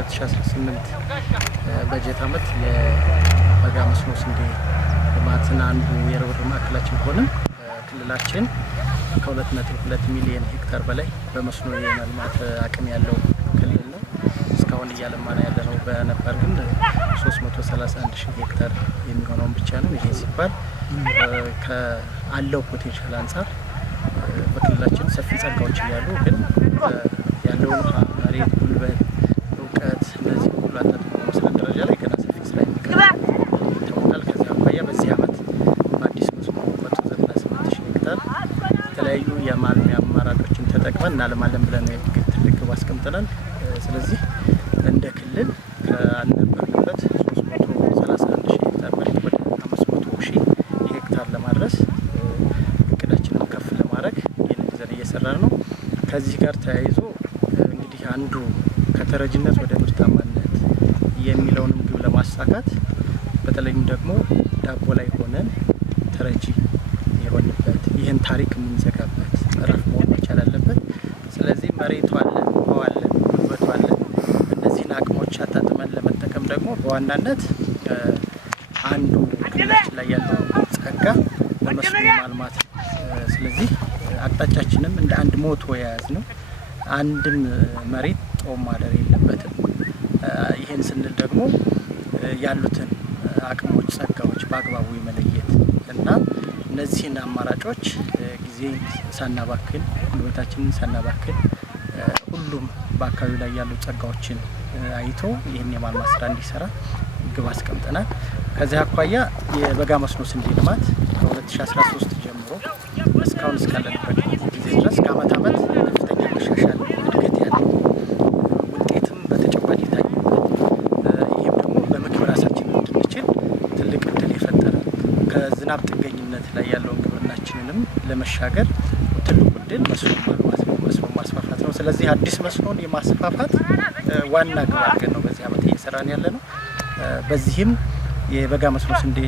የ2018 በጀት ዓመት የበጋ መስኖ ስንዴ ልማትን አንዱ የርብርብ ማዕከላችን ሆነም ክልላችን ከ2.2 ሚሊዮን ሄክታር በላይ በመስኖ የመልማት አቅም ያለው ክልል ነው። እስካሁን እያለማን ያለነው በነባር ግን 331 ሺህ ሄክታር የሚሆነውን ብቻ ነው። ይሄ ሲባል ካለው ፖቴንሻል አንፃር በክልላችን ሰፊ ጸጋዎች ያሉ ግን ያለውን ውሃ፣ መሬት፣ ጉልበት፣ እውቀት እነዚህ ሁሉ አጣጥሞ በመስራት ደረጃ ላይ ገና ሰፊ ስራ ይቀራል ይታወቃል። ከዚህ አኳያ በዚህ ዓመት በአዲስ መስኖ 198 ሺህ ሄክታር የተለያዩ የማልሚያ አማራጮችን ተጠቅመን እናለማለን ብለን ትልቅ ግብ አስቀምጠናል። ስለዚህ እንደ ክልል ከነበርንበት 331 ሺህ ሄክታር መሬት ወደ 500 ሺህ ሄክታር ለማድረስ እቅዳችንን ከፍ ለማድረግ ይህንን ይዘን እየሰራን ነው። ከዚህ ጋር ተያይዞ እንግዲህ አንዱ ከተረጅነት ወደ ምርታማነት የሚለውንም ግብ ለማሳካት በተለይም ደግሞ ዳቦ ላይ ሆነን ተረጂ የሆንበት ይህን ታሪክ የምንዘጋበት ምዕራፍ መሆን መቻል አለበት። ስለዚህ መሬቱ አለን፣ ውሃው አለን፣ ጉልበቱ አለን። እነዚህን አቅሞች አጣጥመን ለመጠቀም ደግሞ በዋናነት አንዱ ክልላችን ላይ ያለው ጸጋ በመስኖ ማልማት ነው። ስለዚህ አቅጣጫችንም እንደ አንድ ሞቶ የያዝ ነው። አንድም መሬት ጦም ማደር የለበትም። ይህን ስንል ደግሞ ያሉትን አቅሞች፣ ጸጋዎች በአግባቡ የመለየት እና እነዚህን አማራጮች ጊዜ ሳናባክን ጉልበታችንን ሳናባክን ሁሉም በአካባቢው ላይ ያሉ ጸጋዎችን አይቶ ይህን የማልማት ስራ እንዲሰራ ግብ አስቀምጠናል። ከዚህ አኳያ የበጋ መስኖ ስንዴ ልማት ከ2013 ጀምሮ እስካሁን እስካለንበት ጊዜ ድረስ ከአመት ዓመት ከፍተኛ መሻሻል እድገት ያለው ውጤትም በተጨባጭ የታየበት ይህም ደግሞ በምግብ ራሳችንን እንድንችል ትልቅ እድል የፈጠረ ከዝናብ ጥገኝነት ላይ ያለውን ግብርናችንንም ለመሻገር ትልቁ እድል መስኖ ማልማት ነው፣ መስኖ ማስፋፋት ነው። ስለዚህ አዲስ መስኖን የማስፋፋት ዋና ግብ አድርገን ነው በዚህ ዓመት እየሰራን ያለ ነው። በዚህም የበጋ መስኖ ስንዴ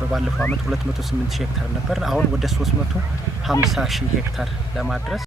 በባለፈው ዓመት 208 ሺህ ሄክታር ነበር። አሁን ወደ 350 ሺህ ሄክታር ለማድረስ